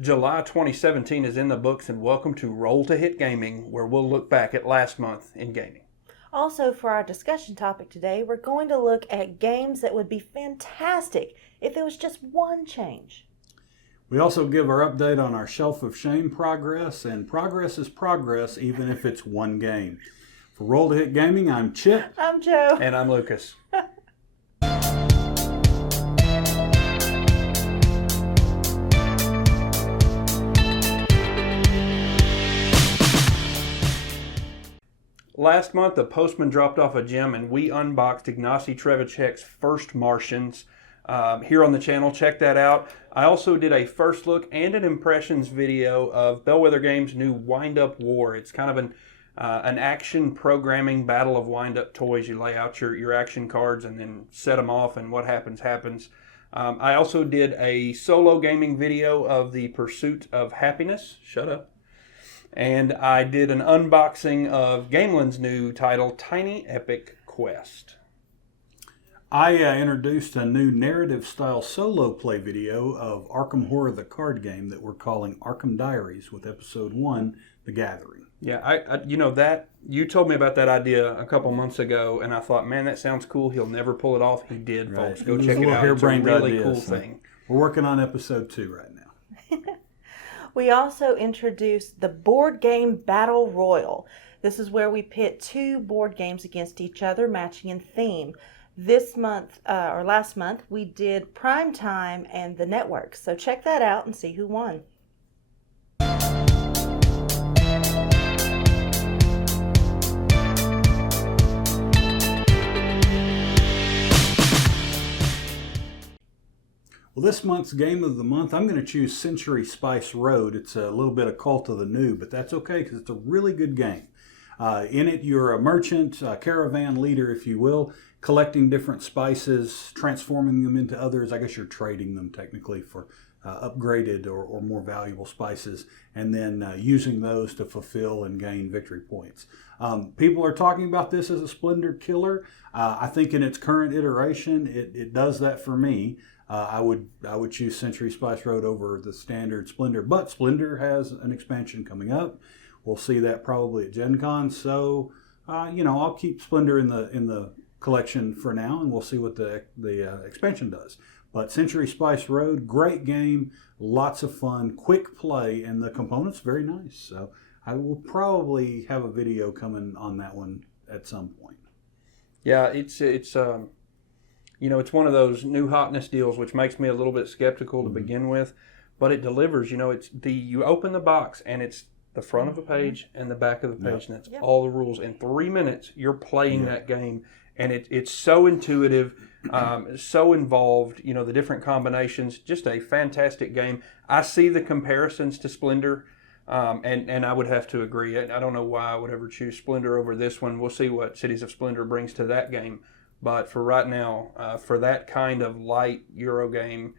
July 2017 is in the books, and welcome to Roll to Hit Gaming, where we'll look back at last month in gaming. Also, for our discussion topic today, we're going to look at games that would be fantastic if there was just one change. We also give our update on our Shelf of Shame progress, and progress is progress even if it's one game. For Roll to Hit Gaming, I'm Chip. I'm Joe. And I'm Lucas. Last month, the postman dropped off a gem, and we unboxed Ignacy Trzewiczek's First Martians here on the channel. Check that out. I also did a first look and an impressions video of Bellwether Games' new Wind-Up War. It's kind of an action programming battle of wind-up toys. You lay out your action cards and then set them off, and what happens, happens. I also did a solo gaming video of The Pursuit of Happiness. Shut up. And I did an unboxing of Gameland's new title, Tiny Epic Quest. I introduced a new narrative-style solo play video of Arkham Horror, the card game that we're calling Arkham Diaries, with Episode 1, The Gathering. Yeah, you told me about that idea a couple months ago, and I thought, man, that sounds cool. He'll never pull it off. He did, Right. folks. Go check it out. It's a really cool thing. We're working on Episode 2 right now. We also introduced the Board Game Battle Royal. This is where we pit two board games against each other, matching in theme. This month, or last month, we did Prime Time and The Network. So check that out and see who won. Well, this month's Game of the Month, I'm going to choose Century Spice Road. It's a little bit of Cult of the New, but that's okay because it's a really good game. In it, you're a merchant, a caravan leader, if you will, collecting different spices, transforming them into others. I guess you're trading them technically for upgraded or more valuable spices, and then using those to fulfill and gain victory points. People are talking about this as a Splendor killer. I think in its current iteration, it does that for me. I would choose Century Spice Road over the standard Splendor, but Splendor has an expansion coming up. We'll see that probably at Gen Con. So, I'll keep Splendor in the collection for now, and we'll see what the expansion does. But Century Spice Road, great game, lots of fun, quick play, and the components very nice. So I will probably have a video coming on that one at some point. Yeah, it's one of those new hotness deals, which makes me a little bit skeptical to begin with, but it delivers. You open the box and it's the front of the page and the back of the page, and that's all the rules. In 3 minutes, you're playing that game, and it's so intuitive, so involved. The different combinations, just a fantastic game. I see the comparisons to Splendor, and I would have to agree. I don't know why I would ever choose Splendor over this one. We'll see what Cities of Splendor brings to that game. But for right now, for that kind of light Euro game,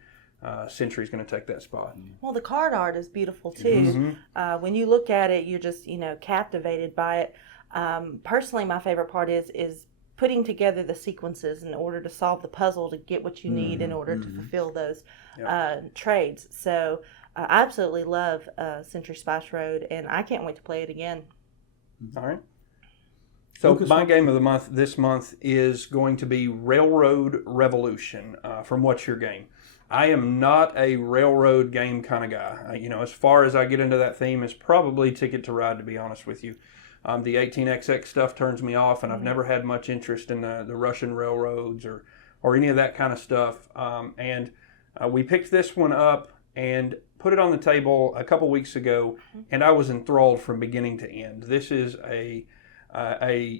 Century's going to take that spot. Well, the card art is beautiful too. Mm-hmm. When you look at it, you're just captivated by it. Personally, my favorite part is putting together the sequences in order to solve the puzzle to get what you need in order to fulfill those trades. So I absolutely love Century Spice Road, and I can't wait to play it again. All right. So my game of the month this month is going to be Railroad Revolution from What's Your Game. I am not a railroad game kind of guy. As far as I get into that theme, it's probably Ticket to Ride, to be honest with you. The 18XX stuff turns me off, and I've never had much interest in the Russian railroads or any of that kind of stuff. We picked this one up and put it on the table a couple weeks ago, and I was enthralled from beginning to end. This is a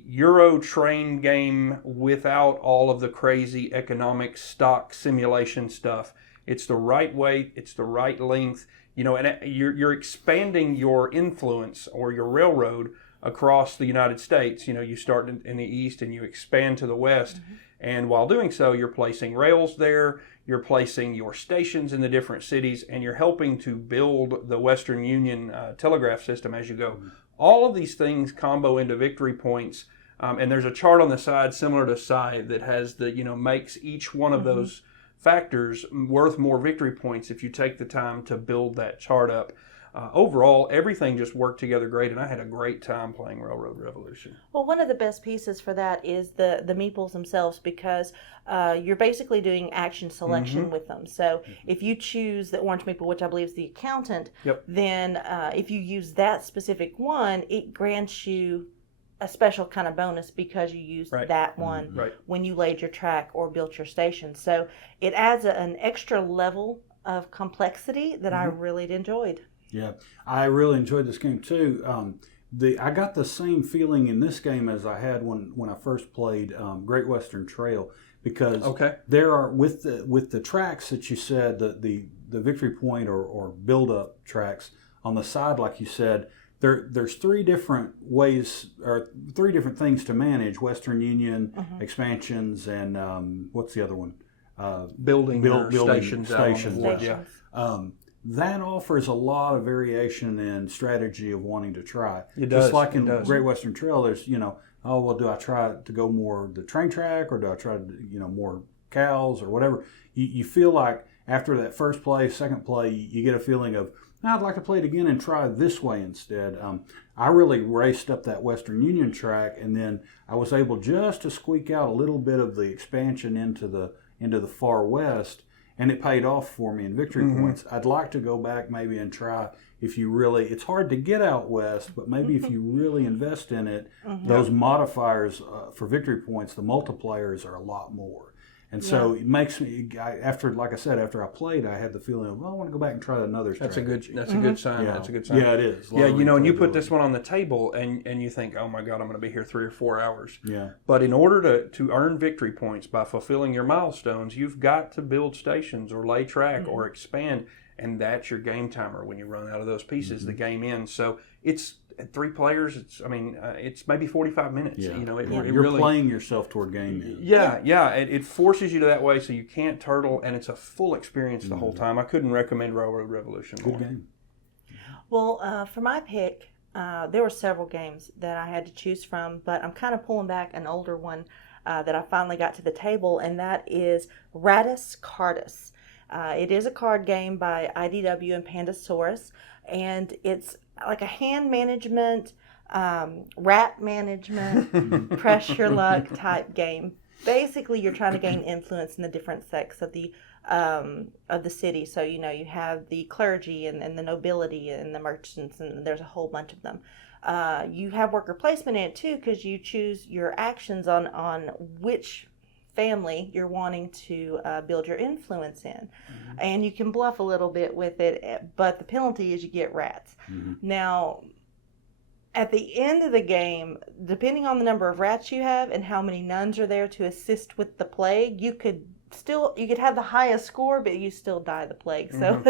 Euro train game without all of the crazy economic stock simulation stuff. It's the right weight, it's the right length, and you're expanding your influence or your railroad across the United States. You start in the east and you expand to the west, and while doing so, you're placing rails there, you're placing your stations in the different cities, and you're helping to build the Western Union telegraph system as you go. All of these things combo into victory points, and there's a chart on the side similar to Scythe that has makes each one of those factors worth more victory points if you take the time to build that chart up. Overall, everything just worked together great, and I had a great time playing Railroad Revolution. Well, one of the best pieces for that is the meeples themselves, because you're basically doing action selection with them. So if you choose the orange meeple, which I believe is the accountant, then if you use that specific one, it grants you a special kind of bonus because you used that one when you laid your track or built your station. So it adds an extra level of complexity that I really enjoyed. Yeah, I really enjoyed this game too. I got the same feeling in this game as I had when I first played Great Western Trail, because there are with the tracks that you said, the victory point or build up tracks on the side, like you said, there's three different ways or three different things to manage: Western Union, expansions, and what's the other one? Building stations. That offers a lot of variation and strategy of wanting to try. It does. Just like in Great Western Trail, there's, oh, well, do I try to go more the train track, or do I try to, more cows or whatever? You feel like after that first play, second play, you get a feeling of, I'd like to play it again and try this way instead. I really raced up that Western Union track, and then I was able just to squeak out a little bit of the expansion into the far west, and it paid off for me in victory points. I'd like to go back maybe and try, it's hard to get out west, but maybe if you really invest in it, those modifiers for victory points, the multipliers are a lot more. And so it makes me, after I played, I had the feeling of, I want to go back and try another track. That's a good sign. Yeah. That's a good sign. Yeah, it is. Yeah, and you put this one on the table, and you think, oh my God, I'm going to be here 3 or 4 hours. Yeah. But in order to earn victory points by fulfilling your milestones, you've got to build stations or lay track or expand, and that's your game timer. When you run out of those pieces, the game ends. So it's 3 players. It's maybe 45 minutes. Yeah. It You're really, playing yourself toward game end. Yeah. It forces you to that way, so you can't turtle, and it's a full experience the whole time. I couldn't recommend Railroad Revolution more. Good game. Well, for my pick, there were several games that I had to choose from, but I'm kind of pulling back an older one that I finally got to the table, and that is Ratus Cardus. It is a card game by IDW and Pandasaurus, and it's like a hand management, rat management, pressure luck type game. Basically, you're trying to gain influence in the different sects of the city. So you have the clergy and the nobility and the merchants, and there's a whole bunch of them. You have worker placement in it too, because you choose your actions on which family you're wanting to build your influence in. And you can bluff a little bit with it, but the penalty is you get rats. Now, at the end of the game, depending on the number of rats you have and how many nuns are there to assist with the plague, you could have the highest score, but you still die the plague. So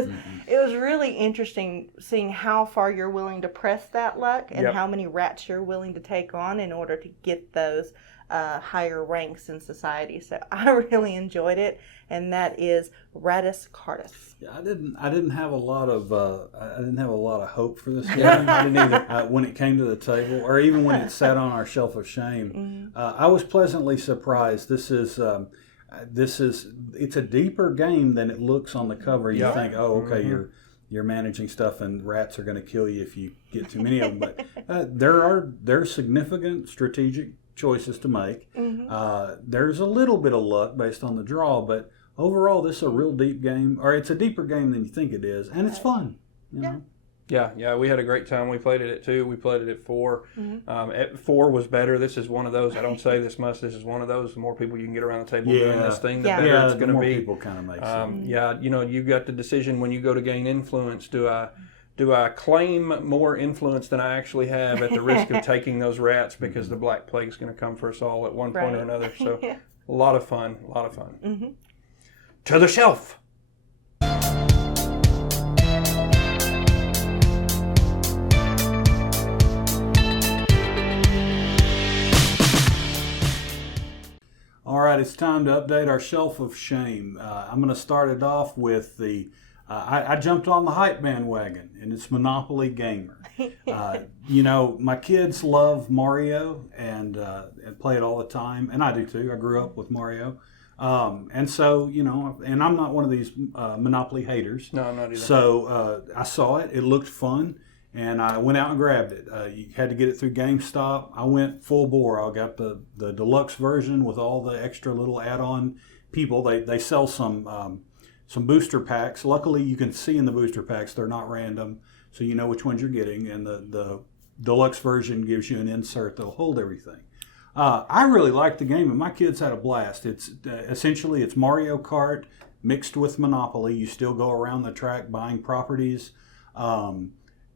it was really interesting seeing how far you're willing to press that luck and how many rats you're willing to take on in order to get those higher ranks in society. So I really enjoyed it, and that is Ratus Cardus. Yeah, I didn't have a lot of hope for this game. I didn't either. When it came to the table, or even when it sat on our shelf of shame, I was pleasantly surprised. It's a deeper game than it looks on the cover. You think, oh, okay, you're managing stuff, and rats are going to kill you if you get too many of them. But there are significant strategic choices to make. There's a little bit of luck based on the draw, but overall, this is a real deep game, or it's a deeper game than you think it is, and it's fun. You know? Yeah, we had a great time. We played it at 2. We played it at 4. At 4 was better. This is one of those. I don't say this much. This is one of those. The more people you can get around the table doing this thing, the better it's going to be. The more people kind of makes it. Yeah, you got the decision when you go to gain influence. Do I claim more influence than I actually have at the risk of taking those rats, because the Black Plague is going to come for us all at one point or another? So a lot of fun. To the shelf. All right, it's time to update our shelf of shame. I'm going to start it off with I jumped on the hype bandwagon, and it's Monopoly Gamer. My kids love Mario and play it all the time, and I do too. I grew up with Mario. And so, and I'm not one of these Monopoly haters. No, I'm not either. So I saw it. It looked fun. And I went out and grabbed it. You had to get it through GameStop. I went full bore. I got the deluxe version with all the extra little add-on people. They sell some booster packs. Luckily, you can see in the booster packs they're not random, so you know which ones you're getting. And the deluxe version gives you an insert that'll hold everything. I really liked the game, and my kids had a blast. It's essentially it's Mario Kart mixed with Monopoly. You still go around the track buying properties.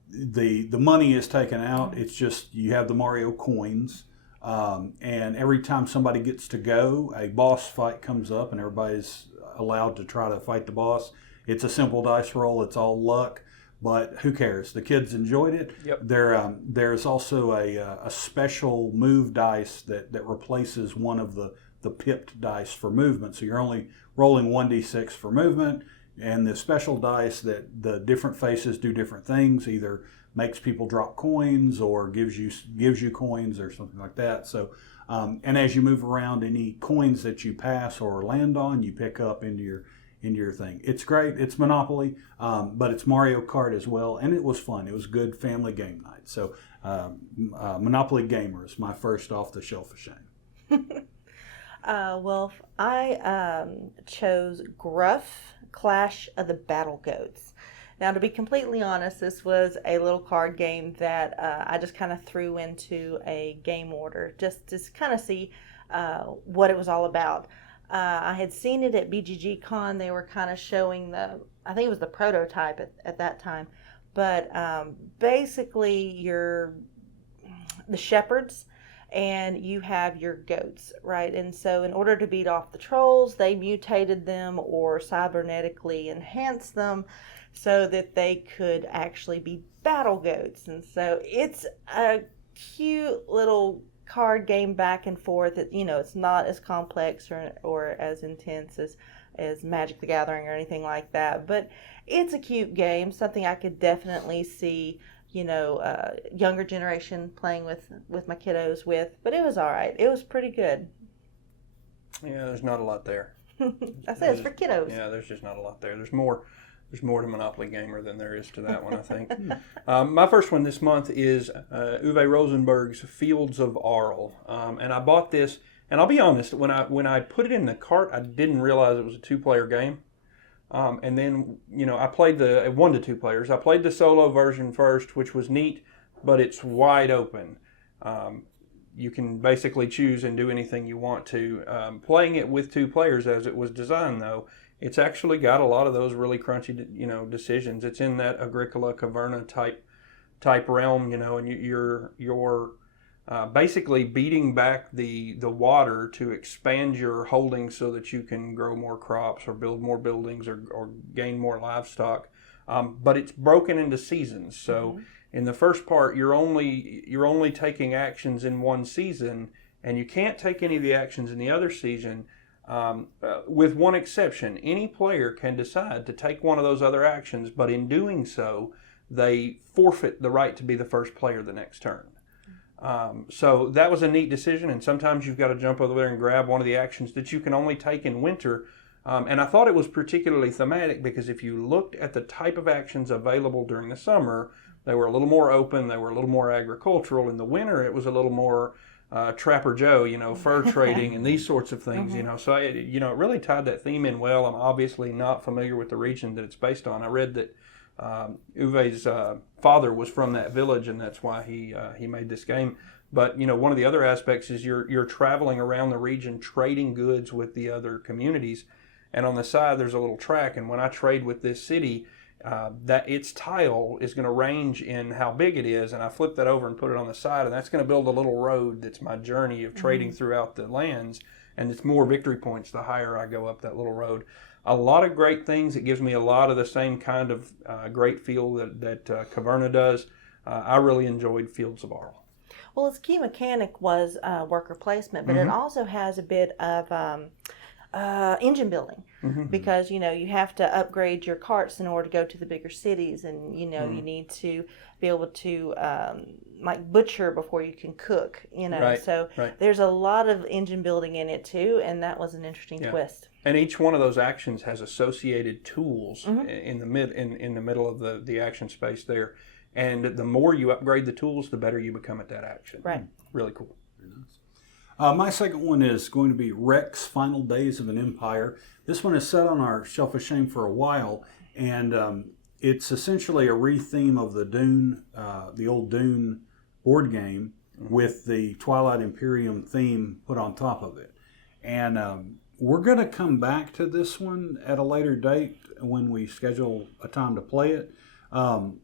The money is taken out. It's just you have the Mario coins, and every time somebody gets to go, a boss fight comes up, and everybody's allowed to try to fight the boss. It's a simple dice roll. It's all luck, but who cares? The kids enjoyed it. Yep. There's also a special move dice that replaces one of the pipped dice for movement. So you're only rolling 1d6 for movement. And the special dice that the different faces do different things, either makes people drop coins or gives you coins or something like that. So, and as you move around, any coins that you pass or land on, you pick up into your thing. It's great. It's Monopoly, but it's Mario Kart as well, and it was fun. It was good family game night. So, Monopoly Gamer is my first off the shelf of shame. Well, I chose Gruff Clash of the Battle Goats. Now, to be completely honest, this was a little card game that I just kind of threw into a game order just to kind of see what it was all about. I had seen it at BGG Con. They were kind of showing I think it was the prototype at that time. But basically, you're the shepherds, and you have your goats, right? And so in order to beat off the trolls, they mutated them or cybernetically enhanced them so that they could actually be battle goats. And so it's a cute little card game back and forth. It's not as complex or as intense as Magic the Gathering or anything like that. But it's a cute game, something I could definitely see younger generation playing with my kiddos with, but it was all right. It was pretty good. Yeah, there's not a lot there. I said it's for kiddos. Yeah, there's just not a lot there. There's more to Monopoly Gamer than there is to that one, I think. My first one this month is Uwe Rosenberg's Fields of Arle, and I bought this. And I'll be honest, when I put it in the cart, I didn't realize it was a 2-player game. And then, I played 1 to 2 players. I played the solo version first, which was neat, but it's wide open. You can basically choose and do anything you want to. Playing it with 2 players as it was designed, though, it's actually got a lot of those really crunchy, decisions. It's in that Agricola Caverna type realm, and you're basically beating back the water to expand your holdings so that you can grow more crops or build more buildings or gain more livestock. But it's broken into seasons. So in the first part, you're only taking actions in one season, and you can't take any of the actions in the other season. With one exception, any player can decide to take one of those other actions, but in doing so, they forfeit the right to be the first player the next turn. So that was a neat decision, and sometimes you've got to jump over there and grab one of the actions that you can only take in winter. And I thought it was particularly thematic because if you looked at the type of actions available during the summer, they were a little more open, they were a little more agricultural. In the winter, it was a little more Trapper Joe, fur trading and these sorts of things, So, it really tied that theme in well. I'm obviously not familiar with the region that it's based on. I read that Uwe's father was from that village, and that's why he made this game. But one of the other aspects is you're traveling around the region, trading goods with the other communities, and on the side there's a little track. And when I trade with this city, that its tile is going to range in how big it is, and I flip that over and put it on the side, and that's going to build a little road that's my journey of trading throughout the lands, and it's more victory points the higher I go up that little road. A lot of great things. It gives me a lot of the same kind of great feel that Caverna does. I really enjoyed Fields of Arle. Well, its key mechanic was worker placement, but it also has a bit of engine building, because you have to upgrade your carts in order to go to the bigger cities, and you need to be able to like butcher before you can cook. Right, so right. there's a lot of engine building in it too, and that was an interesting twist. And each one of those actions has associated tools in the middle of the action space there. And the more you upgrade the tools, the better you become at that action. Right. Really cool. Very nice. My second one is going to be Rex: Final Days of an Empire. This one is set on our shelf of shame for a while, and it's essentially a re-theme of the old Dune board game with the Twilight Imperium theme put on top of it. And we're going to come back to this one at a later date when we schedule a time to play it.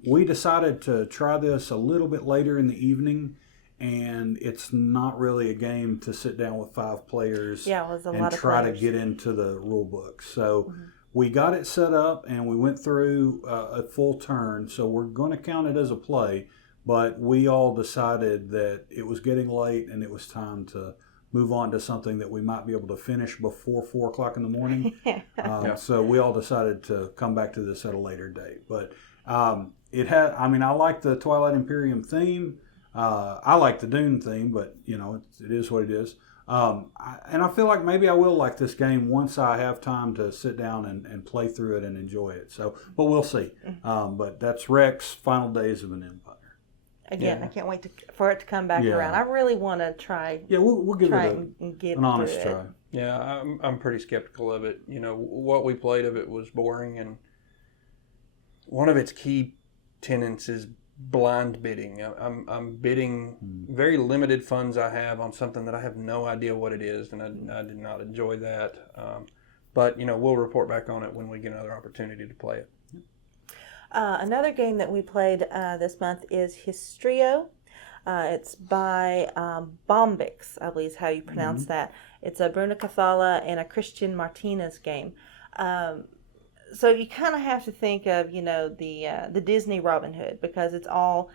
We decided to try this a little bit later in the evening, and it's not really a game to sit down with 5 players and try to get into the rule book. So we got it set up and we went through a full turn. So we're going to count it as a play, but we all decided that it was getting late and it was time to move on to something that we might be able to finish before 4 o'clock in the morning. So we all decided to come back to this at a later date. But I like the Twilight Imperium theme. I like the Dune theme, but it is what it is. And I feel like maybe I will like this game once I have time to sit down and play through it and enjoy it. So, but we'll see. But that's Rex: Final Days of an Empire. Again, I can't wait for it to come back around. I really want to try. Yeah, we'll give it an honest try. Yeah, I'm pretty skeptical of it. What we played of it was boring, and one of its key tenets is blind bidding. I'm bidding very limited funds I have on something that I have no idea what it is, and I did not enjoy that. But we'll report back on it when we get another opportunity to play it. Another game that we played this month is Histrio. It's by Bombix, I believe is how you pronounce that. It's a Bruno Cathala and a Christian Martinez game. So you kind of have to think of, the Disney Robin Hood, because it's all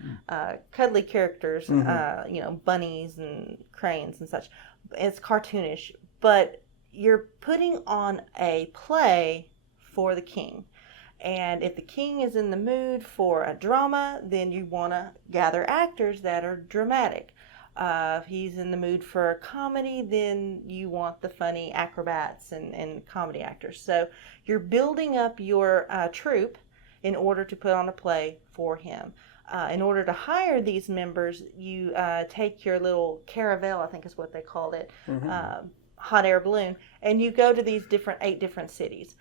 cuddly characters, bunnies and cranes and such. It's cartoonish, but you're putting on a play for the king. And if the king is in the mood for a drama, then you want to gather actors that are dramatic. If he's in the mood for a comedy, then you want the funny acrobats and comedy actors. So you're building up your troupe in order to put on a play for him. In order to hire these members, you take your little caravel, I think is what they called it, hot air balloon, and you go to these 8 different cities.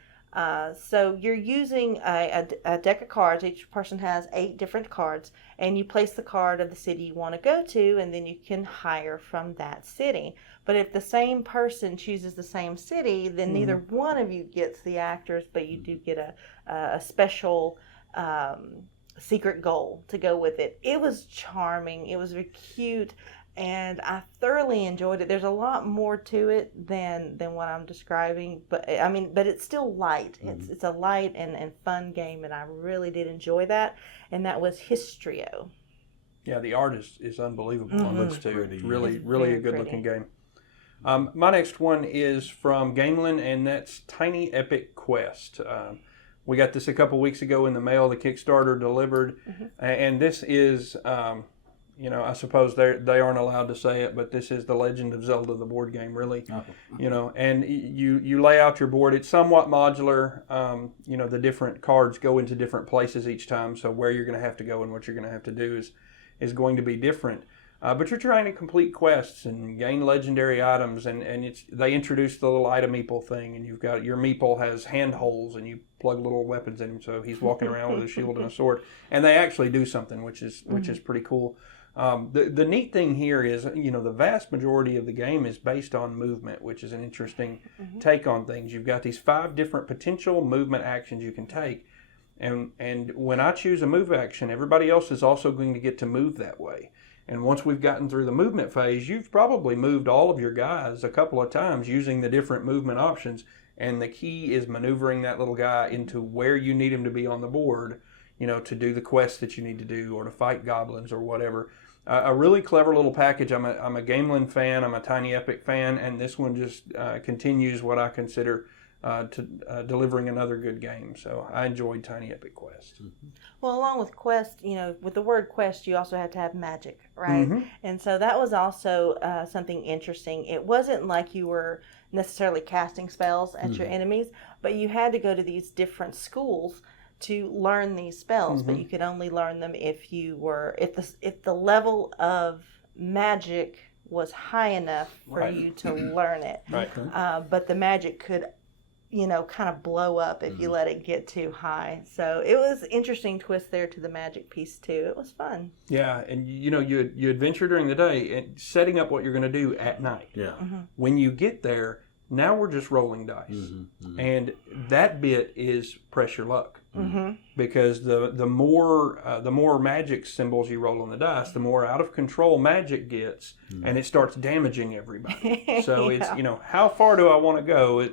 So you're using a deck of cards. Each person has 8 different cards, and you place the card of the city you want to go to, and then you can hire from that city. But if the same person chooses the same city, then neither one of you gets the actors, but you do get a special secret goal to go with it. It was charming. It was very cute. And I thoroughly enjoyed it. There's a lot more to it than what I'm describing, but it's still light. It's a light and fun game, and I really did enjoy that. And that was Histrio. Yeah, the art is unbelievable. It looks too. It's really a good looking game. My next one is from Gamelin, and that's Tiny Epic Quest. We got this a couple weeks ago in the mail. The Kickstarter delivered, and this is. I suppose they aren't allowed to say it, but this is the Legend of Zelda, the board game, really. And you lay out your board. It's somewhat modular. The different cards go into different places each time, so where you're going to have to go and what you're going to have to do is going to be different. But you're trying to complete quests and gain legendary items, and they introduce the little item meeple thing, and you've got your meeple has hand holes, and you plug little weapons in him, so he's walking around with a shield and a sword, and they actually do something, which is pretty cool. The neat thing here is, the vast majority of the game is based on movement, which is an interesting take on things. You've got these 5 different potential movement actions you can take, and when I choose a move action, everybody else is also going to get to move that way. And once we've gotten through the movement phase, you've probably moved all of your guys a couple of times using the different movement options, and the key is maneuvering that little guy into where you need him to be on the board, to do the quest that you need to do or to fight goblins or whatever. a really clever little package. I'm a Gamelin fan. I'm a Tiny Epic fan, and this one just continues what I consider delivering another good game. So I enjoyed Tiny Epic Quest. Well, along with Quest, with the word Quest, you also have to have magic, right? And so that was also something interesting. It wasn't like you were necessarily casting spells at your enemies, but you had to go to these different schools to learn these spells. But you could only learn them if the level of magic was high enough for you to learn it. Right. But the magic could kind of blow up if you let it get too high. So it was an interesting twist there to the magic piece too. It was fun. Yeah, and you adventure during the day and setting up what you're going to do at night. Yeah. When you get there, now we're just rolling dice, and that bit is press your luck, because the more magic symbols you roll on the dice, the more out of control magic gets, and it starts damaging everybody. So it's how far do I want to go?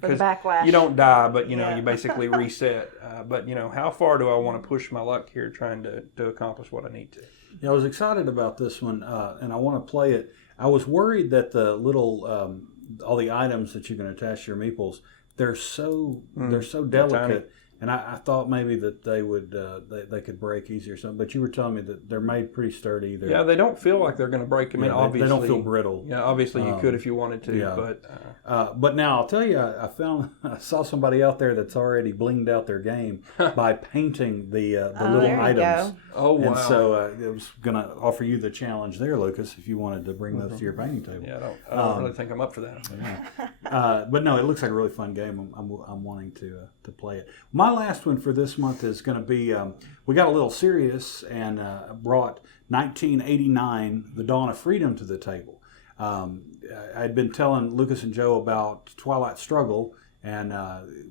Because backlash. You don't die, but you basically reset. But how far do I want to push my luck here, trying to accomplish what I need to? Yeah, I was excited about this one, and I want to play it. I was worried that the little all the items that you can attach to your meeples, they're so delicate. Tiny. And I thought maybe that they would they could break easy or something. But you were telling me that they're made pretty sturdy. Yeah, they don't feel like they're going to break. I mean, obviously they don't feel brittle. Yeah, obviously you could if you wanted to. Yeah. But now I'll tell you, I saw somebody out there that's already blinged out their game by painting the little there you items. go. Oh wow! And so it was going to offer you the challenge there, Lucas, if you wanted to bring those to your painting table. Yeah, I don't really think I'm up for that. But no, it looks like a really fun game. I'm wanting to play it. My last one for this month is going to be, we got a little serious and brought 1989, The Dawn of Freedom, to the table. I'd been telling Lucas and Joe about Twilight Struggle and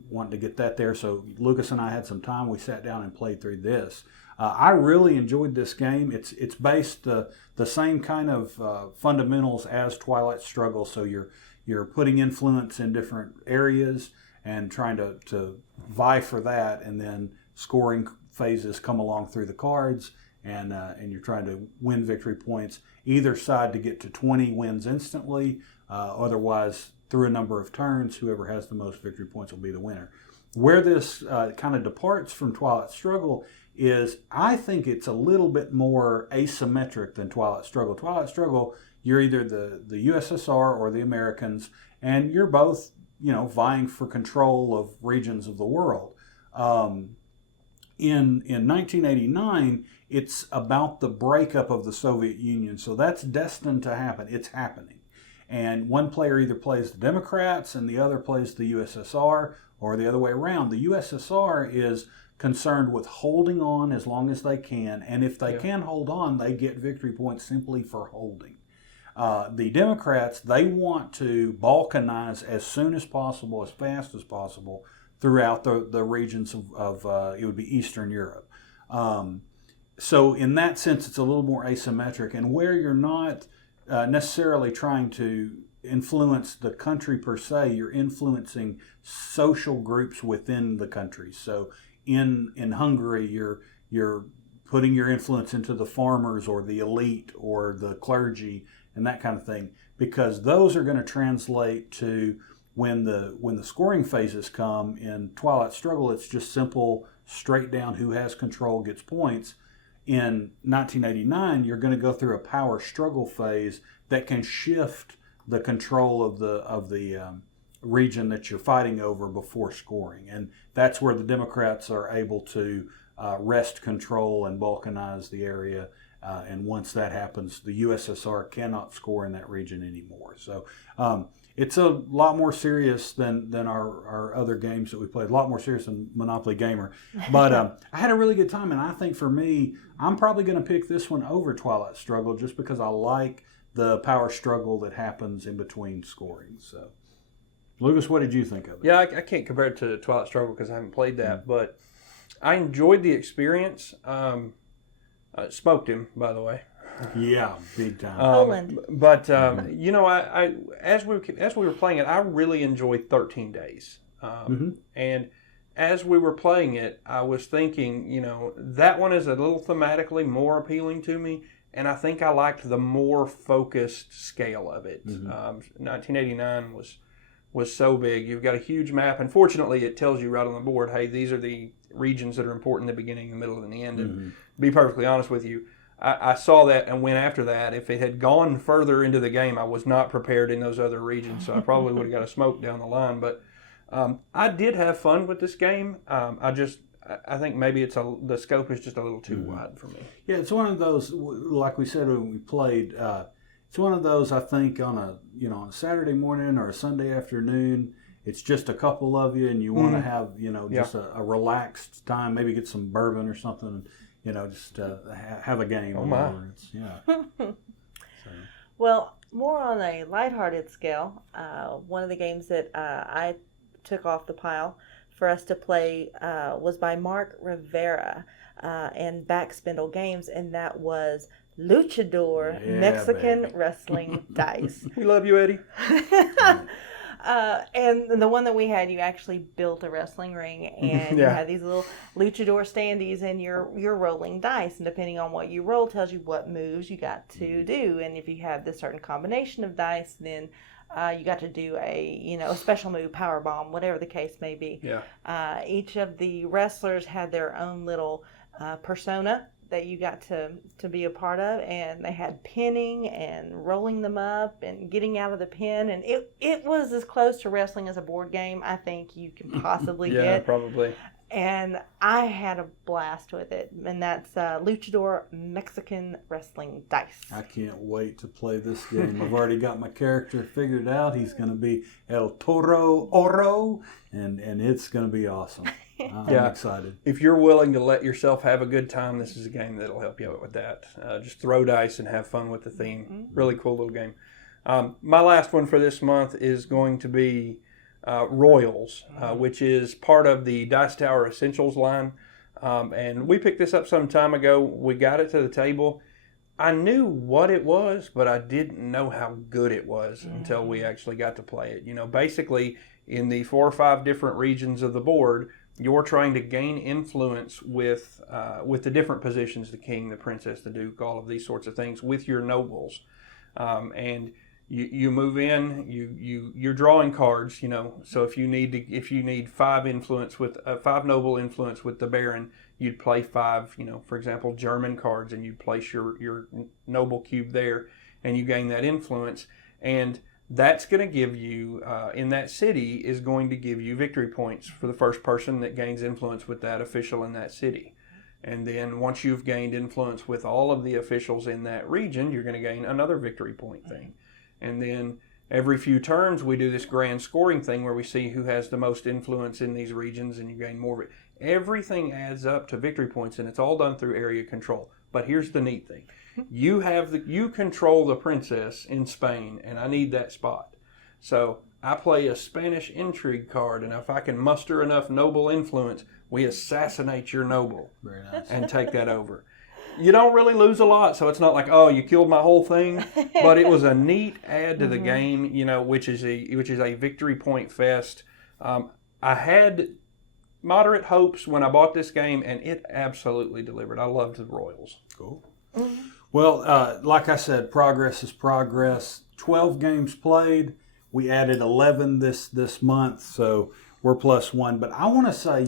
wanted to get that there. So Lucas and I had some time. We sat down and played through this. I really enjoyed this game. It's based the same kind of fundamentals as Twilight Struggle. So you're putting influence in different areas and trying to vie for that, and then scoring phases come along through the cards, and you're trying to win victory points, either side to get to 20 wins instantly, otherwise through a number of turns, whoever has the most victory points will be the winner. Where this kind of departs from Twilight Struggle is, I think it's a little bit more asymmetric than Twilight Struggle. Twilight Struggle, you're either the USSR or the Americans, and you're both vying for control of regions of the world. In 1989, it's about the breakup of the Soviet Union. So that's destined to happen. It's happening. And one player either plays the Democrats and the other plays the USSR, or the other way around. The USSR is concerned with holding on as long as they can. And if they can hold on, they get victory points simply for holding. The Democrats, they want to balkanize as soon as possible, as fast as possible, throughout the regions of it would be Eastern Europe. So in that sense, it's a little more asymmetric. And where you're not necessarily trying to influence the country per se, you're influencing social groups within the country. So in Hungary, you're putting your influence into the farmers or the elite or the clergy and that kind of thing, because those are going to translate to when the scoring phases come. In Twilight Struggle, it's just simple, straight down, who has control gets points. In 1989, you're going to go through a power struggle phase that can shift the control of the region that you're fighting over before scoring, and that's where the Democrats are able to wrest control and balkanize the area. And once that happens, the USSR cannot score in that region anymore. So it's a lot more serious than our other games that we played, a lot more serious than Monopoly Gamer. But I had a really good time, and I think for me, I'm probably going to pick this one over Twilight Struggle just because I like the power struggle that happens in between scoring. So, Lucas, what did you think of it? Yeah, I can't compare it to Twilight Struggle because I haven't played that, but I enjoyed the experience. Smoked him, by the way. Yeah, big time. Poland. But I as we were playing it, I really enjoyed 13 Days. And as we were playing it, I was thinking, that one is a little thematically more appealing to me, and I think I liked the more focused scale of it. 1989 was so big. You've got a huge map, and fortunately it tells you right on the board, hey, these are the regions that are important in the beginning, the middle, and the end. And to be perfectly honest with you, I saw that and went after that. If it had gone further into the game, I was not prepared in those other regions, so I probably would have got a smoke down the line. But I did have fun with this game. I think maybe the scope is just a little too wide for me. Yeah, it's one of those, like we said when we played, it's one of those, I think, on a Saturday morning or a Sunday afternoon, it's just a couple of you and you want to have, just a relaxed time, maybe get some bourbon or something, just have a game. Oh, my. Well, more on a lighthearted scale, one of the games that I took off the pile for us to play was by Mark Rivera and Backspindle Games, and that was Luchador Mexican Wrestling Dice. We love you, Eddie. And the one that we had, you actually built a wrestling ring, and you had these little luchador standees, and you're rolling dice, and depending on what you roll tells you what moves you got to do. And if you have this certain combination of dice, then you got to do a special move, power bomb, whatever the case may be. Yeah. Each of the wrestlers had their own little persona that you got to be a part of, and they had pinning and rolling them up and getting out of the pin, and it was as close to wrestling as a board game I think you can possibly get. Yeah, probably. And I had a blast with it, and that's Luchador Mexican Wrestling Dice. I can't wait to play this game. I've already got my character figured out. He's going to be El Toro Oro, and it's going to be awesome. I'm excited. If you're willing to let yourself have a good time, this is a game that'll help you out with that. Just throw dice and have fun with the theme. Really cool little game. My last one for this month is going to be Royals, which is part of the Dice Tower Essentials line. And we picked this up some time ago. We got it to the table. I knew what it was, but I didn't know how good it was until we actually got to play it. Basically, in the 4 or 5 different regions of the board, you're trying to gain influence with the different positions, the king, the princess, the duke, all of these sorts of things, with your nobles. And you move in, you're drawing cards, so if you need 5 influence with 5 noble influence with the baron, you'd play 5, for example, German cards, and you'd place your noble cube there, and you gain that influence. And that's going to give you, in that city, is going to give you victory points for the first person that gains influence with that official in that city. And then once you've gained influence with all of the officials in that region, you're going to gain another victory point thing. And then every few turns, we do this grand scoring thing where we see who has the most influence in these regions, and you gain more of it. Everything adds up to victory points, and it's all done through area control. But here's the neat thing. You control the princess in Spain, and I need that spot. So I play a Spanish intrigue card, and if I can muster enough noble influence, we assassinate your noble. Very nice. And take that over. You don't really lose a lot, so it's not like, oh, you killed my whole thing. But it was a neat add to the game, which is a victory point fest. I had moderate hopes when I bought this game, and it absolutely delivered. I loved the Royals. Cool. Well, like I said, progress is progress. 12 games played. We added 11 this month, so we're +1. But I want to say,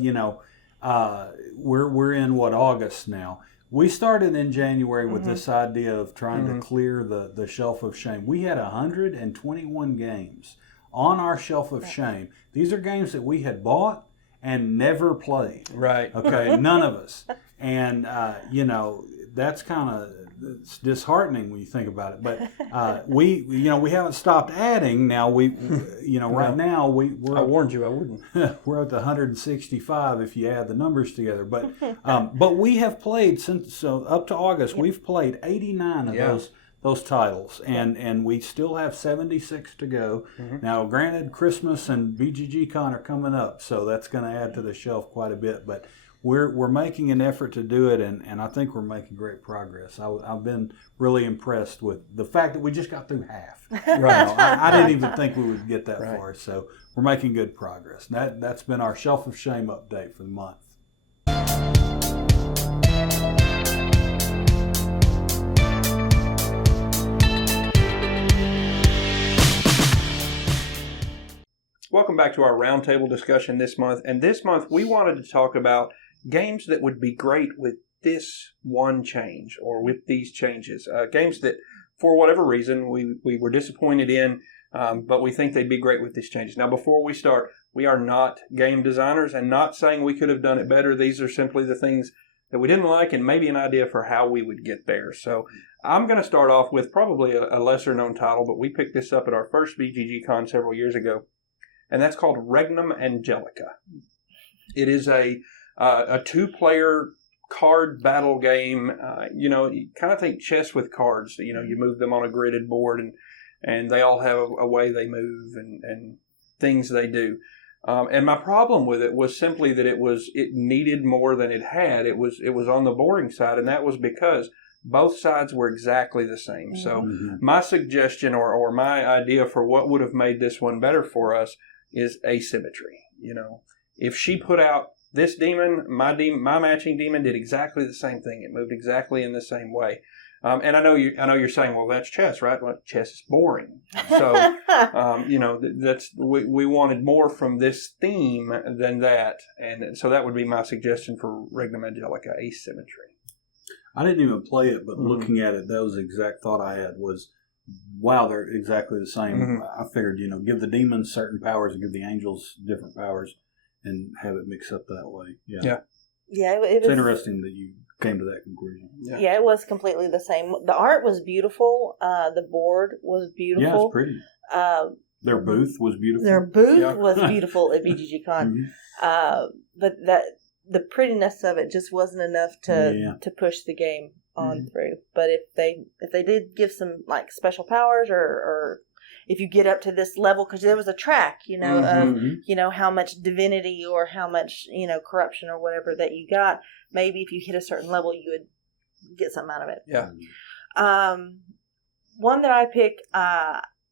we're in August now. We started in January with this idea of trying to clear the shelf of shame. We had 121 games on our shelf of shame. These are games that we had bought and never played. Right. Okay, none of us. And, that's kind of it's disheartening when you think about it. But we haven't stopped adding. Now right now we're I warned you I wouldn't. We're at the 165 if you add the numbers together. But we have played so up to August. We've played 89 of those titles, and we still have 76 to go. Now, granted, Christmas and BGG Con are coming up, so that's going to add to the shelf quite a bit. But we're making an effort to do it, and I think we're making great progress. I've been really impressed with the fact that we just got through half. Right. I didn't even think we would get that far, so we're making good progress. That's been our Shelf of Shame update for the month. Welcome back to our roundtable discussion this month. And this month we wanted to talk about games that would be great with this one change or with these changes. Games that, for whatever reason, we were disappointed in, but we think they'd be great with these changes. Now, before we start, we are not game designers and not saying we could have done it better. These are simply the things that we didn't like and maybe an idea for how we would get there. So I'm going to start off with probably a lesser known title, but we picked this up at our first BGG Con several years ago, and that's called Regnum Angelica. It is a 2-player card battle game. You kind of think chess with cards. You move them on a gridded board, and they all have a way they move and things they do. And my problem with it was simply that it needed more than it had. It was on the boring side, and that was because both sides were exactly the same. So my suggestion or my idea for what would have made this one better for us is asymmetry. If she put out this demon, my matching demon did exactly the same thing. It moved exactly in the same way. And I know you're saying, well, that's chess, right? Well, chess is boring. So, we wanted more from this theme than that. And so that would be my suggestion for Regnum Angelica, asymmetry. I didn't even play it, but looking at it, that was the exact thought I had was, wow, they're exactly the same. I figured, give the demons certain powers and give the angels different powers and have it mix up that way. Yeah, it's interesting that you came to that conclusion. Yeah, it was completely the same. The art was beautiful. The board was beautiful. Yeah, it's pretty. Their booth was beautiful. Was beautiful at BGG Con. But the prettiness of it just wasn't enough to push the game on through. But if they did give some like special powers or if you get up to this level, because there was a track, of how much divinity or how much corruption or whatever that you got. Maybe if you hit a certain level, you would get something out of it. Yeah. One that I picked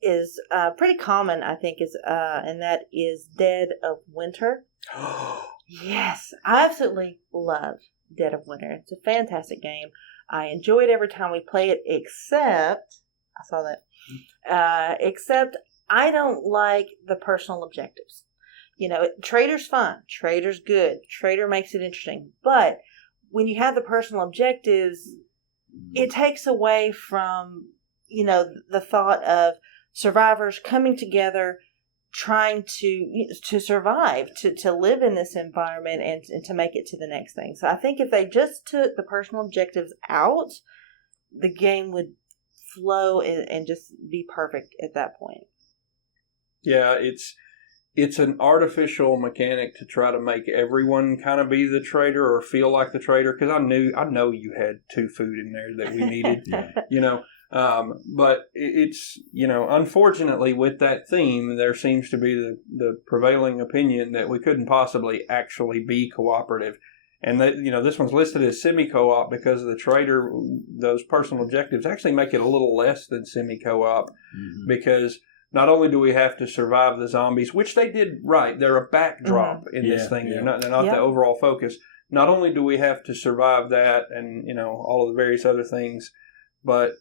is pretty common, I think, and that is Dead of Winter. Yes, I absolutely love Dead of Winter. It's a fantastic game. I enjoy it every time we play it, except I don't like the personal objectives. Trader's fun. Trader's good. Trader makes it interesting. But when you have the personal objectives, it takes away from, the thought of survivors coming together, trying to survive, to live in this environment and to make it to the next thing. So I think if they just took the personal objectives out, the game would flow and just be perfect at that point. Yeah, it's an artificial mechanic to try to make everyone kind of be the trader or feel like the trader, because I know you had 2 food in there that we needed, but it's, unfortunately with that theme, there seems to be the prevailing opinion that we couldn't possibly actually be cooperative. And that, this one's listed as semi-co-op because of the trader, those personal objectives actually make it a little less than semi-co-op because not only do we have to survive the zombies, which they did right, they're a backdrop in this thing. They're not the overall focus. Not only do we have to survive that and, all of the various other things, but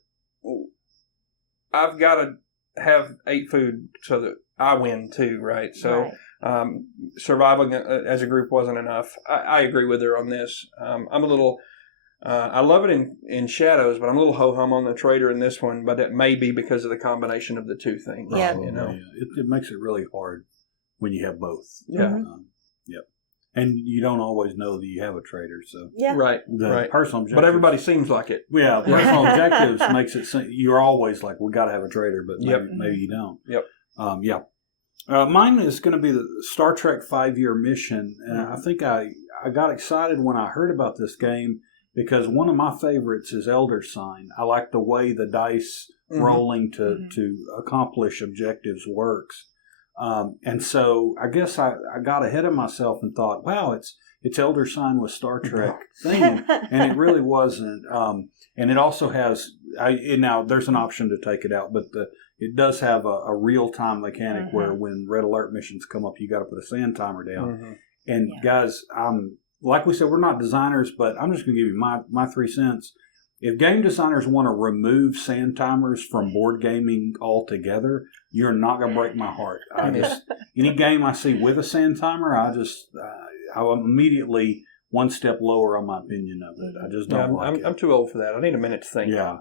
I've got to have 8 food so that I win too, right? So surviving as a group wasn't enough. I agree with her on this. I'm a little... I love it in Shadows, but I'm a little ho-hum on the trader in this one, but it may be because of the combination of the 2 things. Yeah. It makes it really hard when you have both. Yeah. And you don't always know that you have a trader, so. Yeah. Right. Personal objectives. But everybody seems like it. Yeah, personal objectives makes it seem, you're always like, we got to have a trader, but maybe you don't. Yep. Mine is going to be the Star Trek 5-year mission, and I think I got excited when I heard about this game because one of my favorites is Elder Sign. I like the way the dice rolling to accomplish objectives works. And so I guess I got ahead of myself and thought, wow, it's Elder Sign with Star Trek theme, and it really wasn't. And it also has now there's an option to take it out, but it does have a real time mechanic where when red alert missions come up, you got to put a sand timer down. And guys, like we said, we're not designers, but I'm just going to give you my 3 cents. if game designers want to remove sand timers from board gaming altogether, you're not going to break my heart. Any game I see with a sand timer, I'm immediately one step lower on my opinion of it. I just don't like it. I'm too old for that. I need a minute to think. Yeah.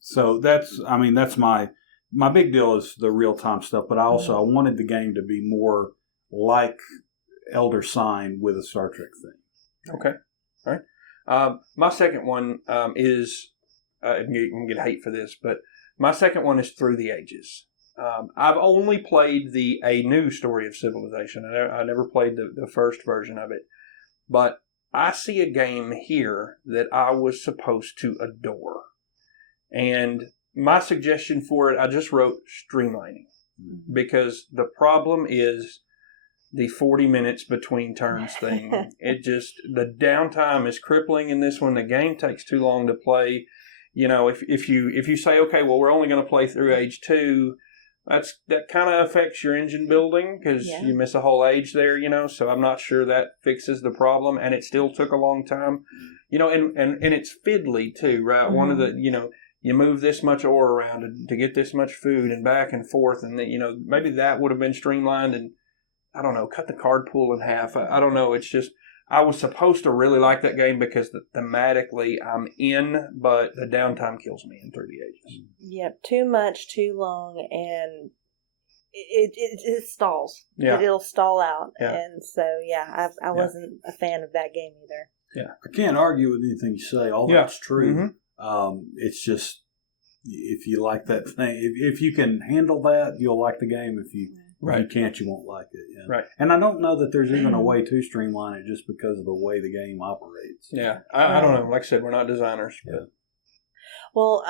So that's my big deal is the real time stuff. But I wanted the game to be more like Elder Sign with a Star Trek thing. Okay. All right. My second one is, I'm going to get hate for this, but my second one is Through the Ages. I've only played a new Story of Civilization. I never played the first version of it. But I see a game here that I was supposed to adore. And my suggestion for it, I just wrote streamlining. Because the problem is the 40 minutes between turns thing. The downtime is crippling in this one. The game takes too long to play. You know, if you say, okay, well, we're only going to play through age 2, that kind of affects your engine building because you miss a whole age there, you know. So I'm not sure that fixes the problem, and it still took a long time, you know. And it's fiddly too, right? Mm-hmm. One of the, you know, you move this much ore around to get this much food and back and forth, and you know, maybe that would have been streamlined and I don't know, cut the card pool in half. I don't know. It's just I was supposed to really like that game because thematically I'm in, but the downtime kills me in Through the Ages. Yep, too much, too long, and it stalls. Yeah. It'll stall out. Yeah. And so, I wasn't a fan of that game either. Yeah. I can't argue with anything you say. All that's true. Mm-hmm. It's just, if you like that thing, if you can handle that, you'll like the game. If you can't, you won't like it. Yeah. Right. And I don't know that there's even a way to streamline it just because of the way the game operates. Yeah. I don't know. Like I said, we're not designers. Yeah. Well,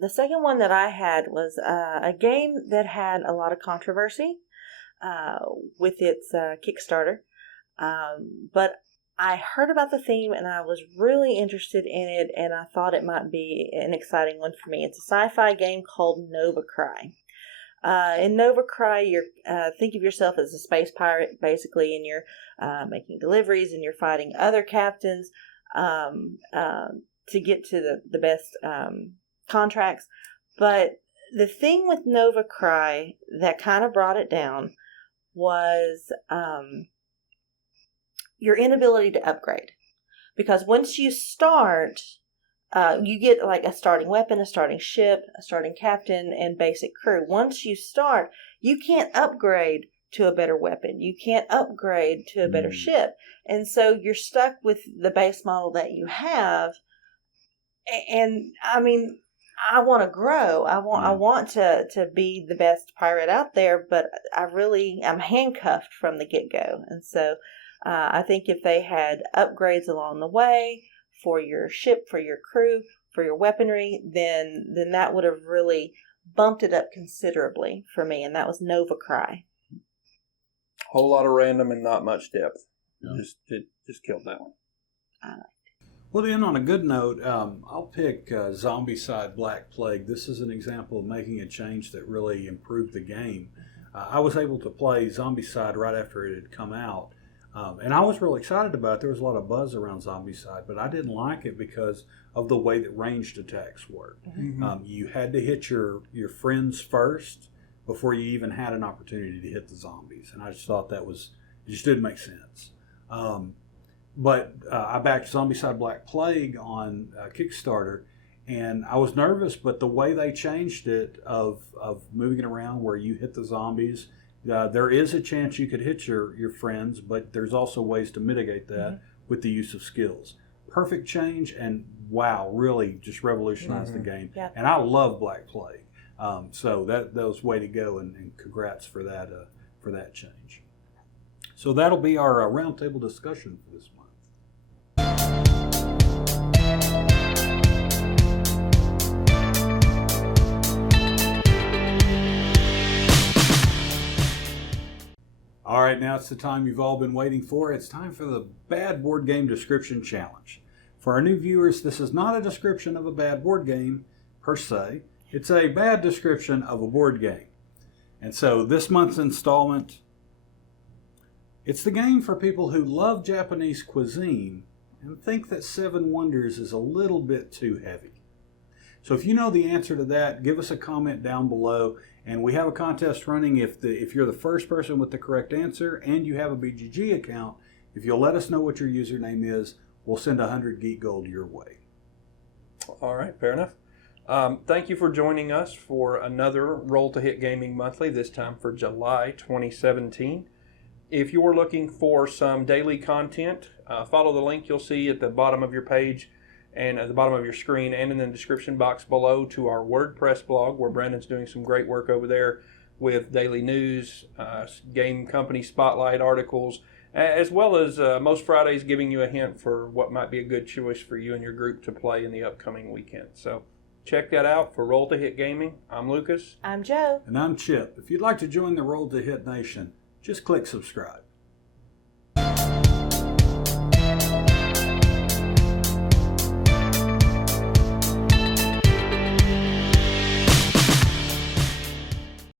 the second one that I had was a game that had a lot of controversy with its Kickstarter. But I heard about the theme and I was really interested in it, and I thought it might be an exciting one for me. It's a sci-fi game called Nova Cry. In Nova Cry, you're think of yourself as a space pirate, basically, and you're making deliveries and you're fighting other captains to get to the best contracts. But the thing with Nova Cry that kind of brought it down was your inability to upgrade. Because once you start, you get like a starting weapon, a starting ship, a starting captain, and basic crew. Once you start, you can't upgrade to a better weapon. You can't upgrade to a better ship. And so you're stuck with the base model that you have. And I mean, I want to grow. I want to be the best pirate out there, but I'm handcuffed from the get-go. And so I think if they had upgrades along the way for your ship, for your crew, for your weaponry, then that would have really bumped it up considerably for me. And that was Nova Cry. Whole lot of random and not much depth. Yeah. Just killed that one. Well, then on a good note, I'll pick Zombicide Black Plague. This is an example of making a change that really improved the game. I was able to play Zombicide right after it had come out, and I was really excited about it. There was a lot of buzz around Zombicide, but I didn't like it because of the way that ranged attacks worked. Mm-hmm. You had to hit your friends first before you even had an opportunity to hit the zombies, and I just thought it just didn't make sense. But I backed Zombicide Black Plague on Kickstarter, and I was nervous, but the way they changed it of moving it around where you hit the zombies, there is a chance you could hit your friends, but there's also ways to mitigate that with the use of skills. Perfect change, and wow, really just revolutionized the game. Yep. And I love Black Plague. So that was way to go, and congrats for that change. So that'll be our roundtable discussion for this month. All right, now it's the time you've all been waiting for. It's time for the Bad Board Game Description Challenge. For our new viewers, this is not a description of a bad board game per se. It's a bad description of a board game. And so this month's installment, it's the game for people who love Japanese cuisine and think that 7 Wonders is a little bit too heavy. So if you know the answer to that, give us a comment down below. And we have a contest running. If you're the first person with the correct answer and you have a BGG account, if you'll let us know what your username is, we'll send 100 Geek Gold your way. All right, fair enough. Thank you for joining us for another Roll to Hit Gaming Monthly, this time for July 2017. If you're looking for some daily content, follow the link you'll see at the bottom of your page and at the bottom of your screen and in the description box below to our WordPress blog, where Brandon's doing some great work over there with daily news, game company spotlight articles, as well as most Fridays giving you a hint for what might be a good choice for you and your group to play in the upcoming weekend. So check that out for Roll to Hit Gaming. I'm Lucas. I'm Joe. And I'm Chip. If you'd like to join the Roll to Hit Nation, just click subscribe.